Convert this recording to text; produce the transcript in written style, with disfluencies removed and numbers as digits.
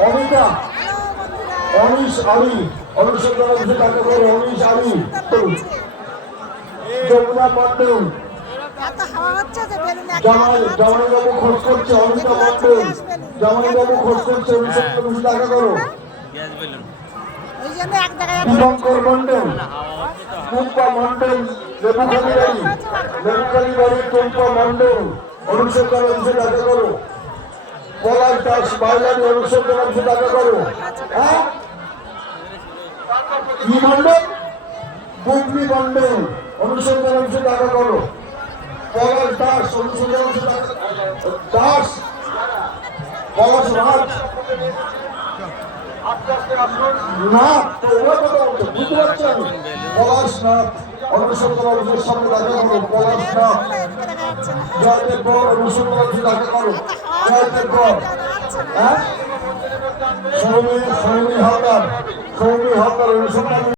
Anita anise Ali অনুসন্ধান অফিসে টাকা করে অনিশ আলী যমুনা মন্ডল জামাইবাবু খোঁজ করছে অনিতা মন্ডল জামাইবাবু খোঁজ করছে অনুসন্ধান অফিসে টাকা করো দীপঙ্কর মন্ডল টুম্পা মন্ডল লেবুখালি বাড়ি লেবুখালি বাড়ি টুম্পা মন্ডল অনুসন্ধান অফিসে টাকা করো পলাশ দাস বাইলারি অনুসন্ধান অফিসে টাকা করো হ্যাঁ কি মন্ডল বুবলি মন্ডল অনুসন্ধান অফিসে টাকা করো পলাশ দাস অনুসন্ধান অফিসে টাকা দাস পলাশ রাজ না বুঝতে পারছি আমি পলাশ নাথ অনুসন্ধান অফিসের সামনে দেখা করো পলাশ নাথ জয়দেব বর অনুসন্ধান অফিসে দেখা করো জয়দেব বর হ্যাঁ সৌমি হালদার অনুসন্ধান